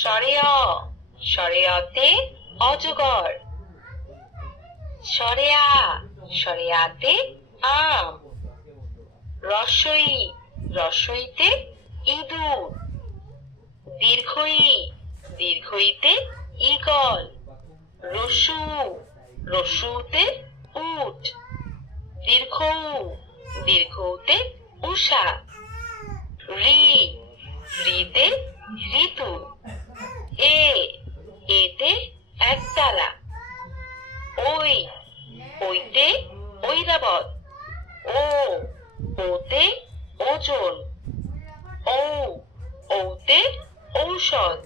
স্বরে অ, স্বরে অতে অজগর। স্বরে আ, স্বরে আতে আম। রস্বই, রস্বইতে ইঁদুর। দীর্ঘই, দীর্ঘইতে ঈগল। রস্যু, রস্যুতে উট। দীর্ঘ উ, দীর্ঘতে উষা। ঋ, ঋতে ঋতু। এ, এতে একতারা। ওই, ওইতে ঐরাবত। ও, ওতে ওজন। ঔ, ঔতে ঔষধ।